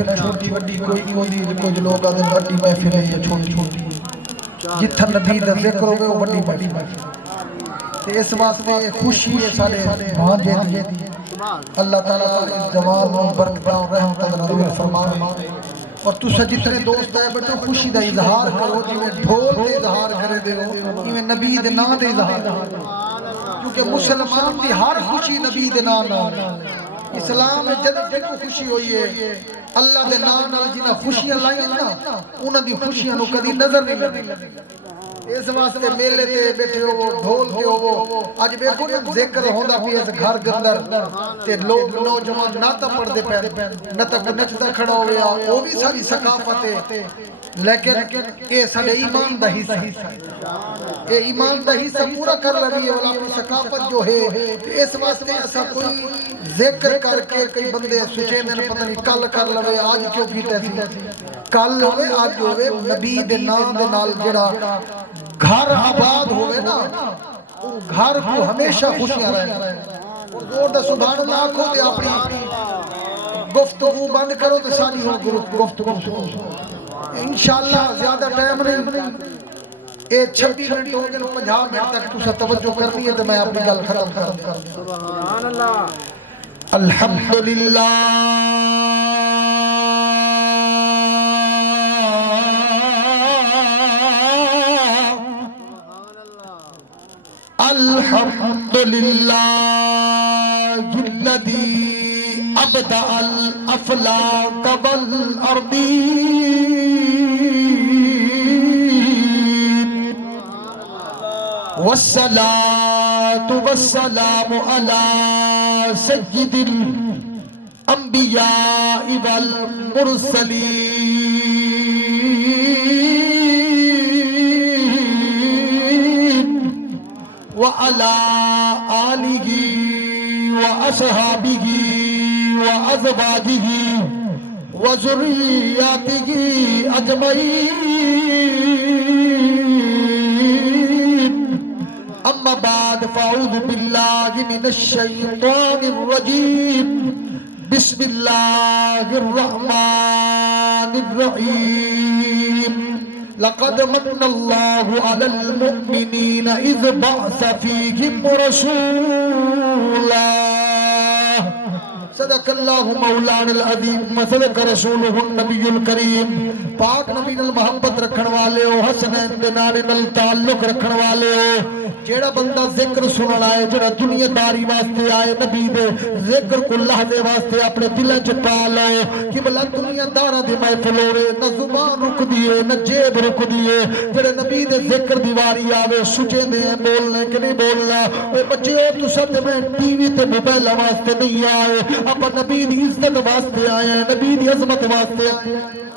محفل چھوٹی وڈی کوئی نہیں ہوندی کچھ لوگ آدھے وڈی محفل ہے یا چھوٹی چھوٹی جتھا نبی دا ذکر ہوگے وہ وڈی محفل تے اس واسطے خوشی ہے سارے بھانجے دی اللہ تعالیٰ اس جوان میں برکتہ اور رحمتہ نازل فرمائے اور تسا جتنے دوست آئے بیٹھو خوشی دا اظہار کرو جی میں ڈھول دے اظہار کرے دے ہو جی میں نبی دے نا دے اظہار کیونکہ مسلمان دی ہر خوشی نبی دے نا اسلام میں جدت کو خوشی ہوئی ہے اللہ دے نام نال جنہ خوشیاں لائیں نا انہاں دی خوشیاں نو کدی نظر نہیں لگی اس واسطے میلے تے بیٹھے ہو ڈھول تے ہو اج دیکھو نا ذکر ہوندا پیا اس گھر دے اندر تے لوگ نوجوان ناتا پڑھدے پے نتک نچدا کھڑا ہویا او بھی ساری ثقافت ہے لیکن اے سارے ایمان دا حصہ اے ایمان دا حصہ پورا کر لوی ہے اپنی ثقافت جو ہے اس واسطے ایسا کوئی ذکر کر کے کئی بندے سوچے میں پتہ نہیں کل کر لوے آج کیوں کیتا سی کل ہوئے آج ہوئے نبی دے نام دے نال جڑا گھر آباد ہوئے نا گھر کو ہمیشہ خوشیاں رہے اور زور دے سبحان اللہ کو تے اپنی گفتگو بند کرو تے ساری ہو گفتگو انشاءاللہ زیادہ ٹائم نہیں اے 26 منٹ ہو گئے 50 منٹ تک تسا توجہ کرنی ہے تو میں اپنی گل ختم کر دوں سبحان اللہ الحمدللہ الحمدللہ الذی ابدع الافلاک والارضین والصلاة والسلام على سيد الأنبياء والمرسلين وعلى آله وأصحابه وأزواجه وذرياته أجمعين أما بعد فأعوذ بالله من الشيطان الرجيم بسم الله الرحمن الرحيم لقد من الله على المؤمنين إذ بعث فيهم رسولا صدق اللہ مولانا العظیم صدق رسولہ النبی الکریم پاک نبی نال محبت رکھن والے ہو حسنین دے نال تعلق رکھن والے ہو جیڑا بندہ ذکر سنن آئے جیڑا دنیا داری واسطے آئے نبی دے ذکر کو لحظے واسطے اپنے دل وچ پا لو کہ بلا دنیا داراں دی محفل ہوے نہ زبان رک دیے نہ جیب رک دیے جڑے نبی دے ذکر دی واری آوے سچے دے بولنے کہ نہیں بولنا اے بچے تو سب میں ٹی وی تے موبائل واسطے نہیں آئے اپا نبی دی عزت واسطے آئے ہیں نبی دی عظمت واسطے آئے ہیں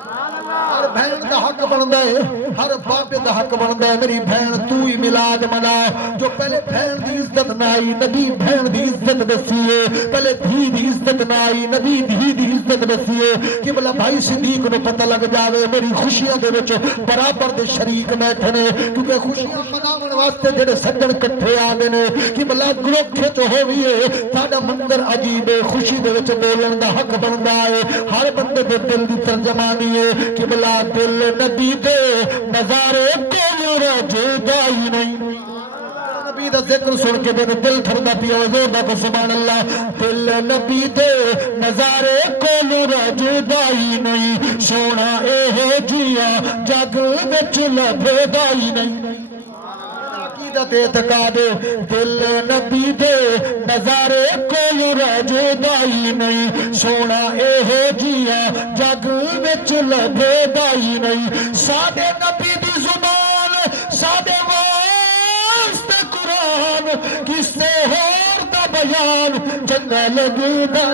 ہر بہن دا حق بندا ہے ہر باپ دا حق بندا ہے میری بہن تو ہی میلاد منا جو پہلے بہن دی عزت نہ آئی نبی بہن دی عزت دسی ہے پہلے دھی دی عزت نہ آئی نبی دھی دی عزت دسی ہے کہ بلا بھائی صدیق نو پتہ لگ جاوے میری خوشیاں دے وچ برابر دے شریک بیٹھے نے کیونکہ خوشیاں مناون واسطے جڑے سجن کٹھے آندے نے کہ بلا گروکھے چ ہوویے ساڈا منظر عجیب ہے خوشی دے وچ بولن دا حق بندا ہے ہر بندے دے دل دی ترجمانی ہے کہ بلا دل نبی دے نظارے کوئی رجدا ہی نہیں نبی دا ذکر سن کے میرے دل ٹھردا پیا زور دا سبحان اللہ دل نبی دے نظارے کوئی رجدا ہی نہیں سونا اے جیا جگ وچ لبدا ہی نہیں عقیدت اعتقاد دل نبی دے نظارے کوئی رجدا ہی نہیں سونا اے جیا جگ وچ لبدا ہی نہیں ساڈے نبی دی زبان ساڈے واسطے قرآن کسے ہور دا بیان چنگا لگدا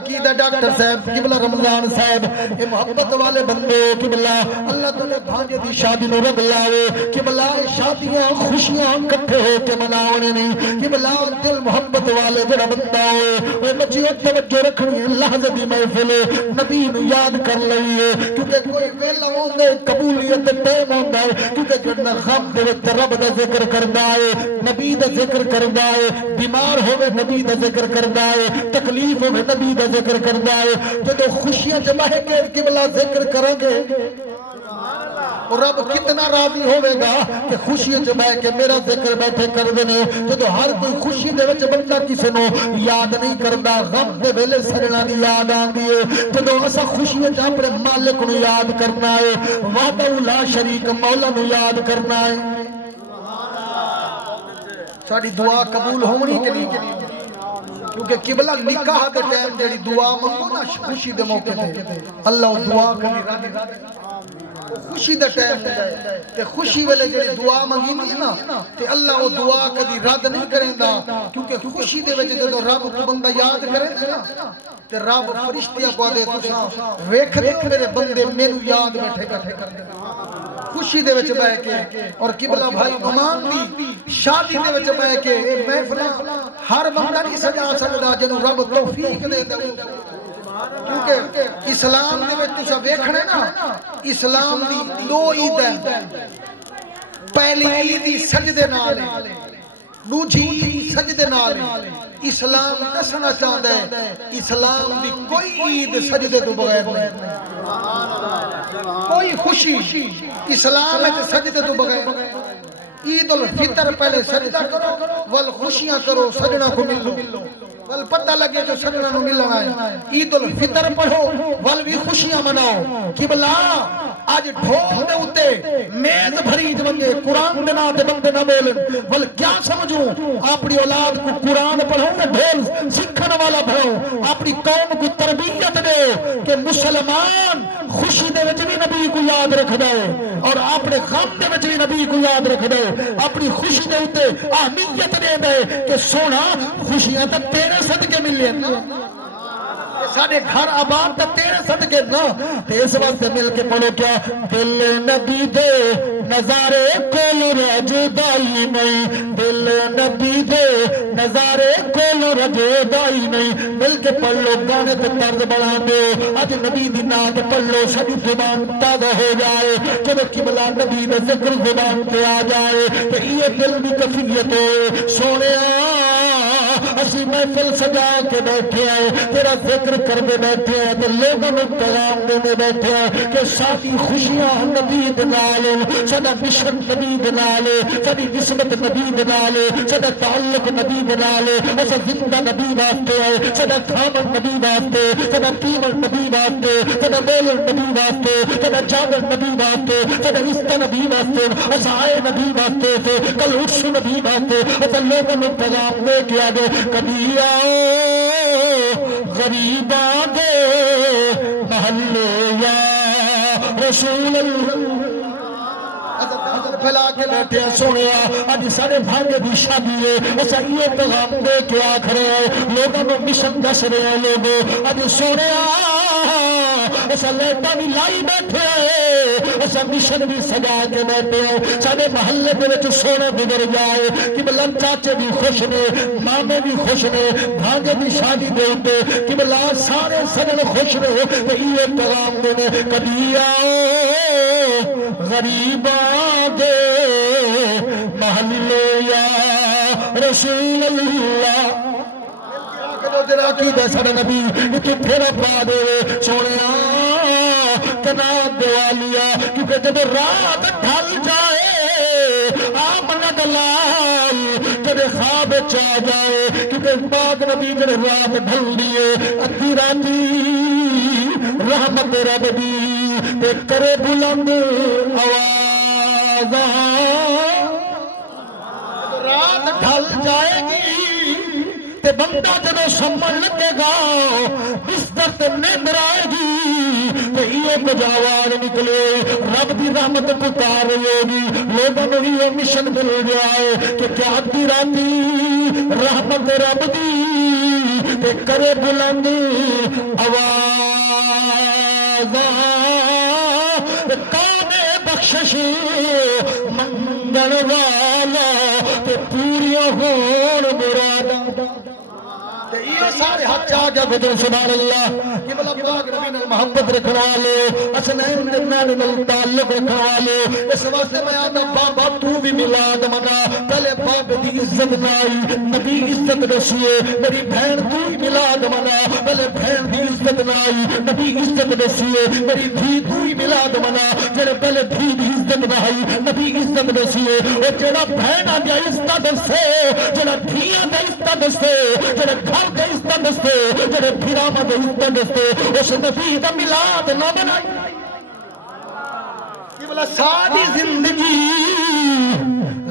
عقیدہ ڈاکٹر صاحب قبلہ رمضان صاحب اے محبت والے بندے قبلہ اللہ تعالی بھانجے دی شادی نو رگ لاوے قبلہ شادیاں خوشیاں کٹھے ہو کے مناونے نہیں قبلہ دل محبت والے جڑا بندہ ہوئے اے بچیوں توجہ رکھنی لحظے دی محفل نبی نو یاد کر لئیے کیونکہ کوئی ویلا ہوندے قبولیت ٹائم ہوندا ہے کیونکہ جڑنا غم دے وچ رب دا ذکر کردا ہے نبی دا ذکر کردا ہے بیمار ہوے نبی دا ذکر کردا ہے تکلیف ہوے نبی دا ذکر کردا ہے جدو خوشیاں چ بہ کے قبلہ ذکر کرو گے اور رب کتنا راضی ہوئے گا کہ خوشی چ بہ کے میرا ذکر بیٹھے کر دینے جدو ہر کوئی خوشی دے وچ بندہ کسی نو یاد نہیں کردا غم دے ویلے سجنا دی یاد آندی ہے جدو اسا خوشی وچ اپنے مالک نو یاد کرنا ہے وحدہ لا شریک مولا نو یاد کرنا ہے ساڈی دعا قبول ہونی کہ نہیں کیونکہ قبلہ نکاح دے ٹائم جڑی دعا منگو نا خوشی دے موقع تے اللہ دعا کبھی رد خوشی دے ٹائم تے تے خوشی والے جڑی دعا منگی نا تے اللہ وہ دعا کبھی رد نہیں کریندا کیونکہ خوشی دے وچ جدو رب کو بندہ یاد کرے نا تے رب فرشتیاں کو دے تساں ویکھدے ہو میرے بندے مینوں یاد بیٹھے کردے خوشی دے وچ بیٹھ کے اور قبلہ بھائی امان دی شادی دے وچ بیٹھ کے محفل ہر بندہ نہیں سجا سکدا جنوں رب توفیق دے دے کیونکہ اسلام دے وچ تساں ویکھنا نا اسلام دی دو عید ہے پہلی عید سجدے نال دوجی عید سجدے نال اسلام دسنا چاہتا ہے اسلام دی کوئی عید سجدے تو بغیر نہیں کوئی خوشی اسلام ہے سجدے تو بغیر عید الفطر پہلے سجدہ کرو والخوشیاں کرو سجنہ کو ملو ول پتہ لگے جو سجنہ نو ملنا ہے عید الفطر پڑھو ول بھی خوشیاں مناؤ قبلہ آج ڈھول دے ہوتے میز بھریج منگے قرآن دینا دے بندے نہ بولن ول کیا سمجھوں اپنی اولاد کو قرآن پڑھوں میں ڈھول سکھن والا بھروں اپنی قوم کو تربیت دے کہ مسلمان خوشی دے وچ بھی نبی کو یاد رکھ دے اور اپنے غم دے وچ بھی نبی کو یاد رکھ دے اپنی خوشی دے ہوتے اہمیت دے دے کہ سونا خوشیاں تے تیرے صدقے ملیں نا ساڑھے گھر آباد تا تیرے صدقے نا اس واسطے مل کے پڑھو کیا دل نبی دے نظارے کول رجدائی نہیں دل نبی دے نظارے کول رجدائی نہیں مل کے پڑھ لو گانے تے طرز بڑھا دے آج نبی دی نات پڑھ لو سبھی زبان تازہ ہو جائے جب قبلہ نبی دے ذکر زبان پہ آ جائے تو یہ دل بھی کفیت ہو سونے اسی محفل سجا کے بیٹھے ہیں تیرا ذکر کرنے بیٹھے ہیں تو لوگوں نے پیغام دینے بیٹھے ہیں کہ ساری خوشیاں نبی دنالے سدا مشن نبی دنالے ساری نسبت نبی دنالے سدا تعلق نبی دنالے ایسا زندہ نبی واسطے ہے سدا تھامن نبی واسطے سدا پیمن نبی واسطے سدا بولن نبی واسطے سدا جاگر نبی واسطے سدا رشتہ نبی واسطے ایسا آئے نبی واسطے سے کل عرش نبی واسطے ایسا لوگوں نے پیغام دے کیا دے کبھی آؤ غریباں دے محلے یا رسول اللہ پھیلا کے بیٹھے ہیں سونے آج سارے بھاگے بھی شادی ہے ایسا یہ پیغام دے کے آکھرے ہیں لوگوں کو مشن دس رہے ہیں لوگوں آج سونے ایسا لیٹا بھی لائی بیٹھے ہیں ایسا مشن بھی سجا کے بیٹھے ہیں سارے محلے دے وچ سونے گزر جائے کہ بلن چاچے بھی خوش نے مامے بھی خوش نے بھاگے بھی شادی دے ہوتے کہ بلا سارے سجن خوش رہے کہ یہ پیغام دینے کبھی آؤ غریباں دے محلے یا رسول اللہ تیرا کی دے سارے نبی تو پھر اپنا دے سونے کنا دیوالیا کیونکہ جب رات ڈھل جائے آمنا دلال جب خواب چاہ جائے کیونکہ پاک نبی جب رات ڈھل دیے ادھی راتی رحمت رب دی تے کرے بلند آواز رات ڈھل جائے گی تے بندہ جدو سمجھ لگے گا بستر تے نیندر آئے گی تے یہ کچھ آواز نکلے رب دی رحمت پکار رہی ہوگی لوگوں نے یہ مشن مل گیا ہے کہ کیا ادھی راتی رحمت رب دی تے کرے بلند آواز کانے بخشش منگل والا تے پوریاں ہون مراداں یہ سارے حق چاہ گیا بدر سبحان اللہ کہ بلا پاک نبی نال محبت رکھن والے حسنین دے نال تعلق رکھن والے اس واسطے میں آتا بابا تو بھی میلاد منا پہلے بابے دی عزت نائی نبی عزت دسیے میری بہن تو بھی میلاد منا پہلے بہن دی عزت نائی نبی عزت دسیے میری دھی تو بھی میلاد منا جڑے پہلے دھی دی عزت نائی نبی عزت دسیے او جڑا بہن دی عزت دسے جڑا دھیاں دی عزت دسے جڑے گھر دی عزت دسے جڑے پھراواں دی عزت دسے اس نبی دا میلاد نہ منائی یہ بلا ساری زندگی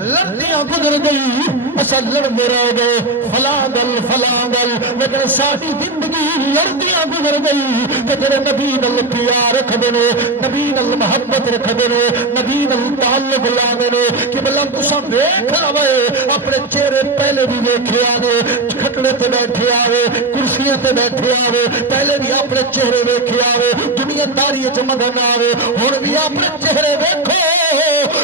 لڑیاں گزر گئی اصل لڑتے رہ گئے فلاگل لیکن ساری زندگی لڑیاں گزر گئی کہ جڑے نبی نال پیار رکھدے نے نبی نال محبت رکھدے نے نبی نال تعلق لاندے نے کہ بلا تساں ویکھ لوے اپنے چہرے پہلے بھی ویکھے آوے کھٹڑے تے بیٹھے آوے کرسیاں تے بیٹھے آوے پہلے بھی اپنے چہرے ویکھے آوے دنیا داری وچ مگن آوے ہن بھی اپنے چہرے ویکھو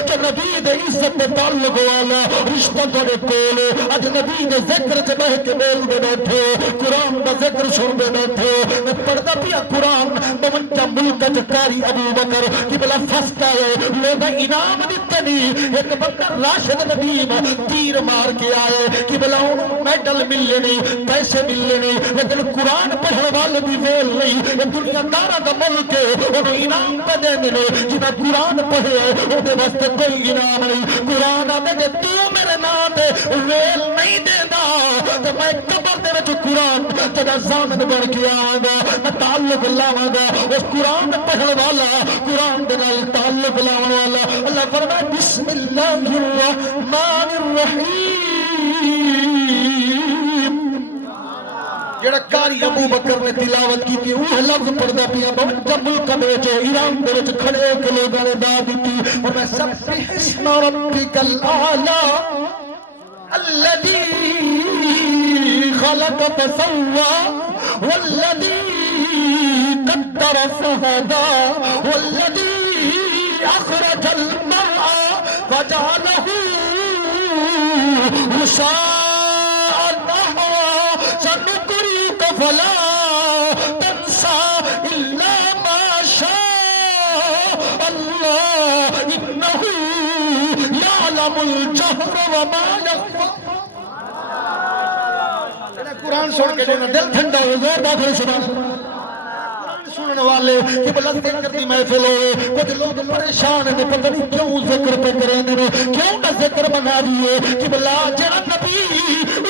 کہ نبی دے عزت تے تعلق والا رشتہ تھوڑے کول اج نبی دے ذکر چ بیٹھ کے بول دے بیٹھے قرآن دا ذکر سن دے بیٹھے میں پڑھدا پیا قرآن 52 ملک چ کاری ابو بکر کہ بلا فستا ہے لوگ انعام دتے نہیں ایک بکر راشد ندیم تیر مار کے آئے کہ بلا میڈل ملے نہیں پیسے ملے نہیں لیکن قرآن پڑھن والے بھی ویل نہیں یہ دنیا دارا دا ملک ہے انہوں انعام پہ دے دے جنہاں قرآن پڑھے وہ دے واسطے کوئی انعام نہیں قرآن آدھے کہ تو میرے نام دے ویل نہیں دے دا تو میں قبر دے وچ قرآن تیرا ضامن بن کے آواں گا میں تعلق لاواں گا اس قرآن پڑھن والا قرآن دے نال تعلق لاون والا اللہ فرمائے بسم اللہ الرحمن الرحیم جڑا کاری ابو بکر نے تلاوت کی تھی وہ لفظ پڑھدا پیا 52 ملک وچ ایران دے وچ کھڑے ہو کے لوگاں نے داد دتی اور میں سبح اسم ربک الاعلی الذي خلق فسوى والذي قدر فهدى والذي أخرج المرعى فجعله غثاء نحوا سنقرئك فلا تنسى إلا ما شاء الله إنه يعلم الجهر وما يخفى قرآن سن کے جو دل ٹھنڈا ہو زور داخل سبحان قرآن سننے والے کہ بلا ذکر دی محفل ہوئے کچھ لوگ پریشان ہیں پتہ نہیں کیوں ذکر پہ کریں نے کیوں نہ ذکر بنا دیئے کہ بلا جڑا نبی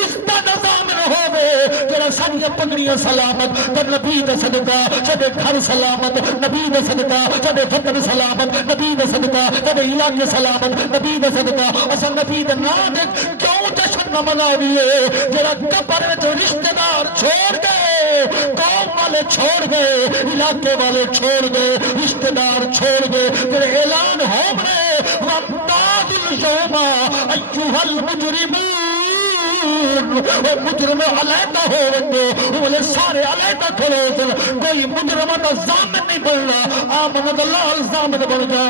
اس دا نظام ہوئے جڑا ساری پگڑیاں سلامت پر نبی دا صدقہ جڑے گھر سلامت نبی دا صدقہ جڑے وطن سلامت نبی دا صدقہ جڑے علاقے سلامت نبی دا صدقہ اصل نبی دا نام کیوں جشن نہ منا دیئے جڑا قبر وچ رشتہ دار چھوڑ گئے قوم والے چھوڑ گئے علاقے والے چھوڑ گئے رشتہ دار چھوڑ گئے پھر اعلان ہو گئے وَامْتَازُ الْيَوْمَ أَيُّهَا الْمُجْرِمُونَ وہ مجرم علیحدہ ہو رہے وہ سارے علیحدہ کھڑے ہوتے کوئی مجرم دا ضامن نہیں بننا آمن اللہ ضامن بن جا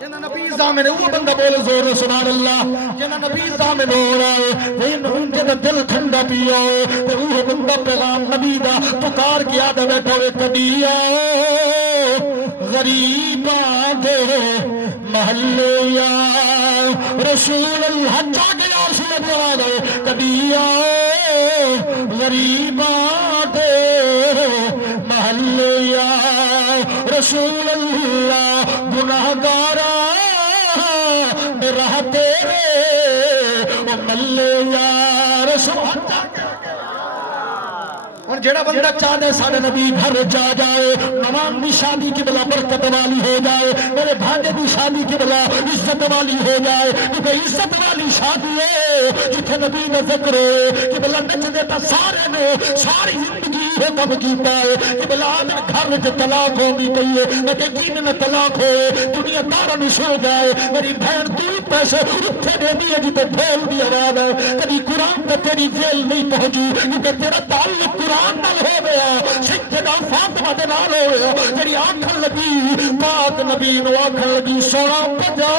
جنہ نبی ضامن ہے وہ بندہ بولے زور سبحان اللہ جنہ نبی ضامن ہو رہا ہے جنہ دل ٹھنڈا پیا ہے وہ بندہ پیغام نبی دا پکار کیا دے بیٹھا ہوئے کبھی آؤ غریباں دے محلے یا رسول اللہ جا گیا رسول اللہ کبھی آؤ غریباں دے محلے یا رسول اللہ گناہگارا راہ تیرے ملے یا رسول اللہ اور جڑا بندہ چاہتے سارے نبی گھر جا جائے نوان بھی شادی کی بلا برکت والی ہو جائے میرے بھانجے بھی شادی کی بلا عزت والی ہو جائے کیونکہ عزت والی شادی ہے جتھے نبی نے ذکر ہے کہ بلا نچ دیتا سارے نے ساری زندگی ہے کم کیتا ہے کہ بلا آدھر گھر جو طلاق ہونی چاہیے لیکن جینے میں طلاق ہوئے دنیا دارہ میں سو جائے میری بہن تو ہی پیسے اتھے دے دیئے جتے بھول دی آواز ہے کبھی قرآن کا تیری جیل نہیں پہنچی کیونکہ تیرا تعلق قرآن نال ہو گیا سجدہ فاطمہ دے نال ہو گیا تیری آنکھن لگی پاک نبی نو آنکھن لگی سونا پجا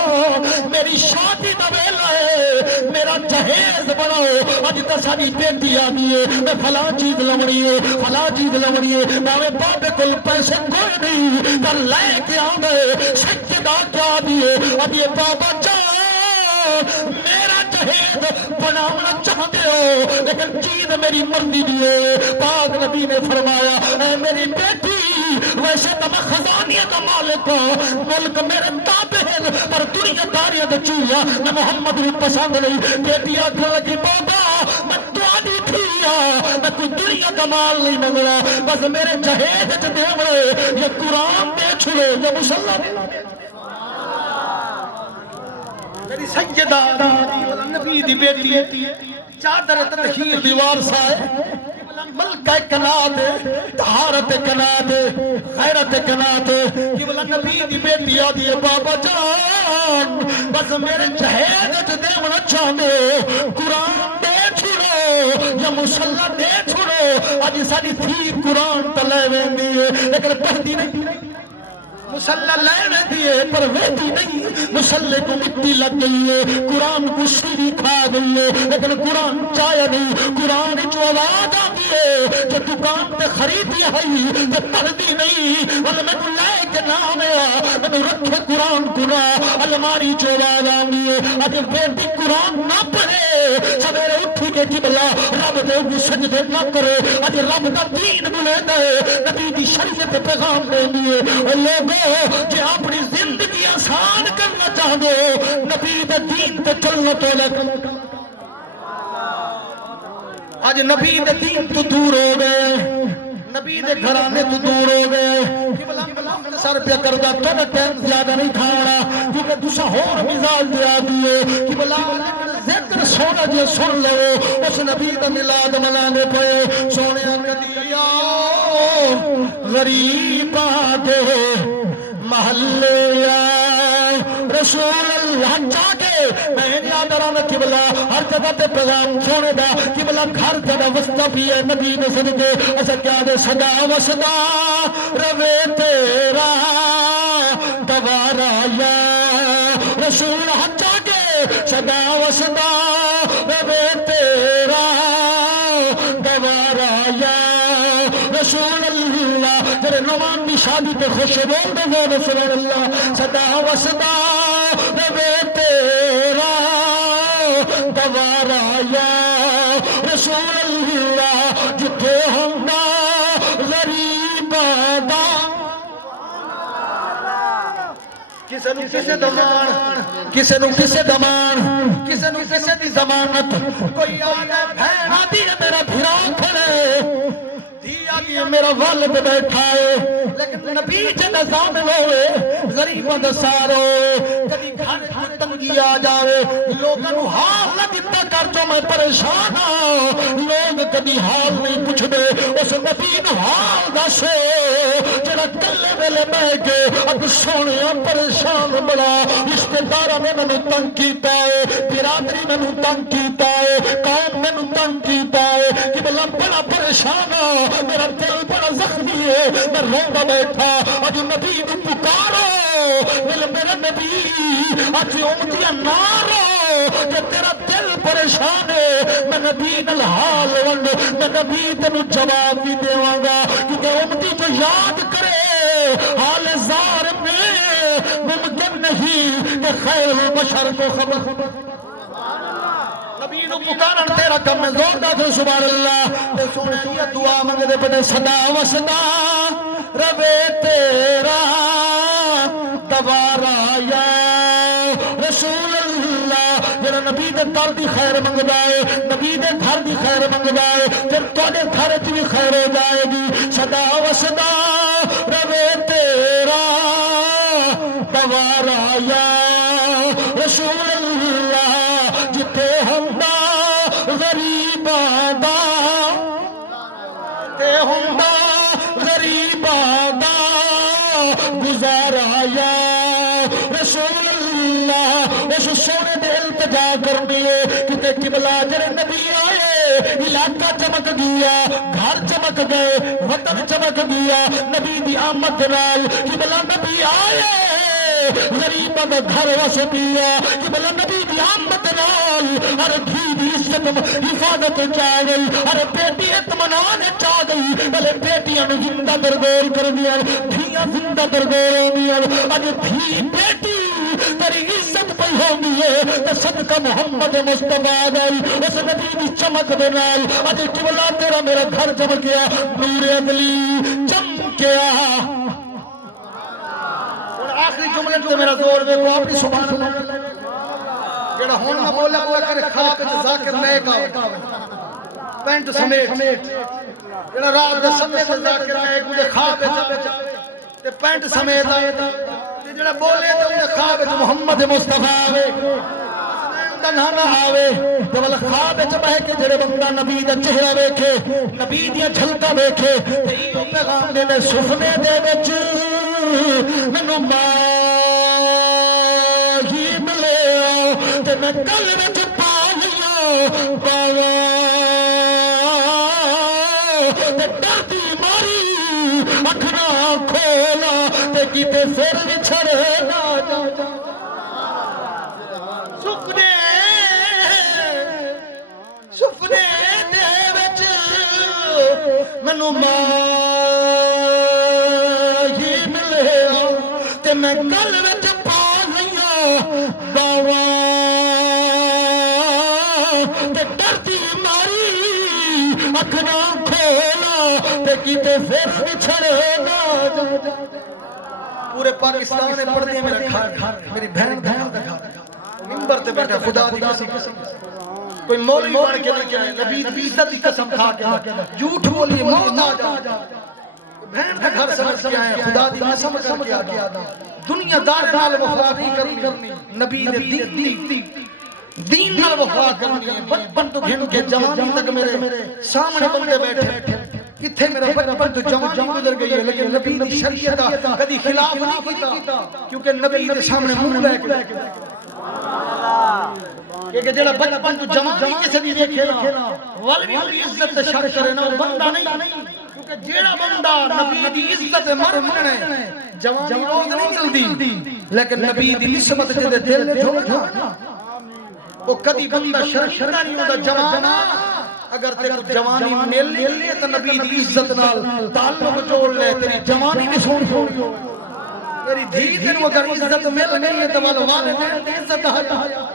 میری شادی دا ویلا ہے میرا جہیز بناؤ اج تے ساری بیٹی آدھی ہے میں فلاں چیز لونی ہے فلاں چیز لونی ہے میں بابے کول پیسے کوئی نہیں تے لے کے آوے سجدہ کیا دیے اب یہ بابا جان میرا جہیز بنانا چاہتے ہو لیکن چیز میری مرضی دی ہے پاک نبی نے فرمایا اے میری بیٹی ویسے تو میں خزانے کا مالک ہوں ملک میرے تابع ہے پر دنیا داریاں تو چیزاں میں محمد بھی پسند نہیں بیٹی آکھنے لگی بابا میں تواڈی تھی میں کوئی دنیا کا مال نہیں منگنا بس میرے جہیز وچ دیوے یہ قرآن دے چھڑے یہ مصلی میری سیدہ نبی دی بیٹی چادر تطہیر دیوار سائے ملکہ کنات طہارت کنات غیرت کنات کہ بلا نبی دی بیٹی آدھی ہے بابا جان بس میرے جہیز وچ دیونا چاہندے قرآن دے چھوڑو یا مصلی دے چھوڑو آج ساری تھی قرآن تلے ویندی ہے لیکن پڑھتی نہیں مصلی لے رہتی ہے پر ویتی نہیں مصلی کو مٹی لگ گئی ہے قرآن کو سیری کھا گئی ہے لیکن قرآن چایا نہیں قرآن جو آواز آتی ہے جو دکان تے خریدی ہے جو پڑھتی نہیں بل میں کو لے کے نام ہے میں رکھے قرآن گنا الماری جو آواز آتی ہے اج بیٹی قرآن نہ پڑھے سویرے اٹھی کے قبلہ رب دے کو سجدے نہ کرے اج رب دا دین بلے دے نبی دی شریعت پیغام دے دیے لوگوں جے اپنی زندگی آسان کرنا چاہو نبی دے دین تے چلنا تو لگ آج نبی دے دین تو دور ہو گئے نبی دے گھرانے تو دور ہو گئے سر پہ کردہ تو ٹائم زیادہ نہیں کھانا کیونکہ دوسرا اور مزاج دیا دیئے کہ بلا ذکر سونا جے سن لو اس نبی دا ملاد ملانے پہ سونے اندیا غریب آدھے محلے یا رسول اللہ چاہے میں یاد رانا قبلہ ہر جگہ تے پیغام چھوڑے دا قبلہ گھر جگہ وسطہ بھی ہے نبی نے صدقے ایسا کیا دے صدا وسطہ روے تیرا دوارا یا رسول اللہ چاہے صدا وسطہ روے تیرا دوارا یا رسول اللہ جرے نوان بھی شادی پہ خوش بول دے گا رسول اللہ صدا وسطہ روے تیرا دوارا یا رسول اللہ جتے ہم دا غریب آدھا کسے نو کسے دمان کسے نو کسے دمان کسے نو کسے دی زمانت کوئی آگے بھینا دیا میرا بھرا کھڑے دیا کہ میرا والد بیٹھا ہے لیکن نبی جے نظام ہوئے غریبہ دسارو کدی گھر کو تنگی آ جاوے لوگاں نو حال نہ دیتا کر جو میں پریشان ہوں لوگ کدی حال نہیں پوچھ دے اس نبی نو حال دسے جڑا کلے ویلے بہ کے اب سونے پریشان بڑا رشتہ داراں نے مینوں تنگ کیتا ہے برادری مینوں تنگ کیتا ہے قوم مینوں تنگ کیتا ہے کہ بلا بڑا پریشان ہوں میرا دل بڑا زخمی ہے میں روندہ بیٹھا اج نبی کو پکارو میرے نبی اج امتیاں نارو کہ تیرا دل پریشان ہے میں نبی نال حال ونڈ میں نبی تینوں جواب بھی دیواں گا کیونکہ امتی جو یاد کرے حال زار میں ممکن نہیں کہ خیر بشر کو خبر نبی نو پکارن تیرا کم میں زور دا تو سبحان اللہ تے سونے یہ دعا منگ دے پڑے صدا وسدا روے تیرا دوارا یا رسول اللہ جڑا نبی دے در دی خیر منگدا ہے نبی دے گھر دی خیر منگدا ہے پھر تواڈے گھر وچ بھی خیر ہو جائے گی صدا وسدا روے تیرا دوارا یا رسول اللہ جتے ہم دا غریب آدھا تے ہم دا غریب آدھا گزارا یا رسول اللہ اس سونے دے التجا کرنی ہے کیونکہ قبلہ جڑے نبی آئے علاقہ چمک گیا گھر چمک گئے وطن چمک گیا نبی دی آمد نال قبلہ نبی آئے غریباں دا گھر وس پیا کہ بلا نبی دی آمد نال ارے دھی دی عزت حفاظت چا گئی ارے بیٹی اطمینان چا گئی بلے بیٹیاں نو زندہ درگور کر دیا دھیاں زندہ درگور ہوندیاں اج دھی بیٹی تیری عزت پہ ہوندی ہے تے صدقہ محمد مصطفیٰ گئی اس نبی دی چمک دے نال اج قبلہ تیرا میرا گھر چمکیا نور عدلی چمکیا آخری جملے تے میرا زور دے کو اپنی سبحان اللہ جڑا ہن نہ بولا اللہ کرے خواب وچ ذاکر نئے گا پینٹ سمیت جڑا رات دے سمے تے ذاکر نئے کو دے خواب وچ تے پینٹ سمیت تے جڑا بولے تے اون دے خواب وچ محمد مصطفیٰ آوے تنہا نہ آوے تے والا خواب وچ بہ کے جڑے بندہ نبی دا چہرہ ویکھے نبی دی جھلکاں ویکھے تے ایو پیغام دے سفنے دے وچ مینوں ماں ہی ملے تے میں کل وچ پا لیا باوا تے ڈردی ماری اکھنا کھولا تے کیتے پھر وچھڑے نہ جا سپنے دے وچ مینوں ماں ہی ملے تے میں کل وچ پا لیا باوا تے ڈردی ماری اکھنا کھولا تے کیتے پھر وچھڑے نہ جا پورے پاکستان نے پڑھ دیا میرا گھر میری بہن دا گھر منبر تے بیٹھا خدا دی قسم کوئی مولوی بن کے نہیں نبی دی عزت کی قسم کھا کے جھوٹ بولی موت آ جا بہن کا گھر سمجھ کے آئے خدا دی قسم کر کے آ دنیا دار نال وفا نہیں کرنی نبی دے دین نال وفا کرنی ہے بچپن تو گھن کے جوانی تک میرے سامنے بندے بیٹھے کتھے میرا بچپن تو جوانی گزر گئی ہے لیکن نبی دی شریعت دا کبھی خلاف نہیں کیتا کیونکہ نبی دے سامنے منہ لے کے کہ جڑا بچپن تو جوانی کسے بھی دیکھے نا والوی دی عزت تے شک کرے نا بندہ نہیں کیونکہ جیڑا بندہ نبی دی عزت مر مننے جوانی روز نہیں ملدی لیکن نبی دی نسبت جے دل نے چھوڑنا وہ کدی بندہ شرمندہ نہیں ہوندا جوانا اگر تیری جوانی مل لے تو نبی دی عزت نال تعلق جوڑ لے تیری جوانی بھی سونی ہو تیری دھی تینوں اگر عزت مل نہیں ہے تو والدین دی عزت حیا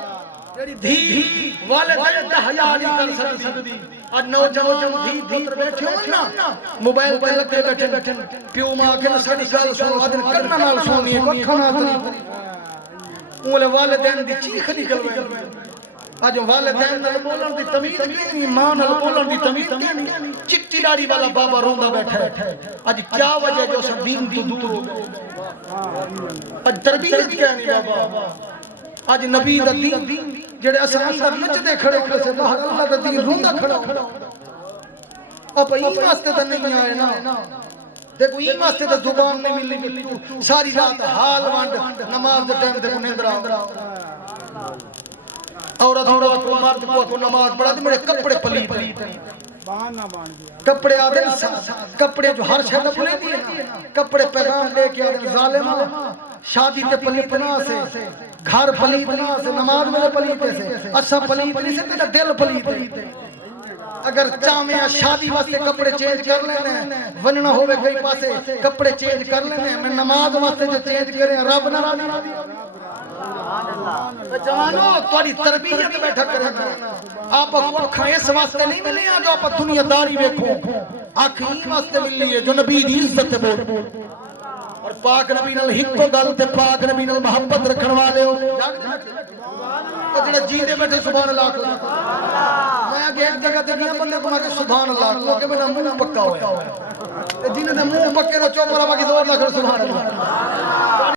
تیری دھی والدین دا حیا نہیں کر سکتی اج نوجوان دھی پتر بیٹھے ہون نا موبائل تے لگے بیٹھے پیو ماں کے ساڈی گل سنو ادن کرنا نال سونی اکھاں نال اولے والدین دی چیخ نکل گئی اج والدین نال بولن دی تمیز نہیں ماں نال بولن دی تمیز نہیں چٹی داڑھی والا بابا روندا بیٹھا ہے اج کیا وجہ جو سب دین تو دور ہو گئے اج تربیت کیا نہیں بابا اج نبی دا دین جڑے اساں اندر نچدے کھڑے سے باہر اللہ دا دین روندا کھڑا اپ این واسطے تے نہیں آئے نا دیکھو این واسطے تے زبان نہیں ملنی ساری رات حال وانڈ نماز دے ٹائم تے کو نیندر عورت کو مرد کو نماز پڑھا دی میرے کپڑے پلیت بہانہ بن گیا کپڑے آدھے کپڑے جو ہر شے دا بولے دی کپڑے پیغام لے کے آدھے ظالم شادی تے پلیت نہ سے گھر پلیت نہ سے نماز میں پلیت سے اچھا پلیت نہیں سے تیرا دل پلیت اگر چاہمیں شادی واسطے کپڑے چینج کر لینے وننا ہوئے کئی پاسے کپڑے چینج کر لینے میں نماز واسطے جو چینج کریں رب نہ راضی جوانو تھوڑی تربیت بیٹھا کرنا آپ اکھاں اس واسطے نہیں ملی ہیں جو آپ دنیا داری ویکھو اکھیں واسطے ملی ہے جو نبی دی عزت بول اور پاک نبی نال ہکو گل تے پاک نبی نال محبت رکھن والے ہو جڑا جیندے بیٹھے سبحان اللہ میں اگے ایک جگہ تے گیا بندے کو میں کہ سبحان اللہ کہ میرا منہ پکا ہوا ہے جنہاں دا منہ پکے نو چوپ رہا کہ زور نہ کر سبحان اللہ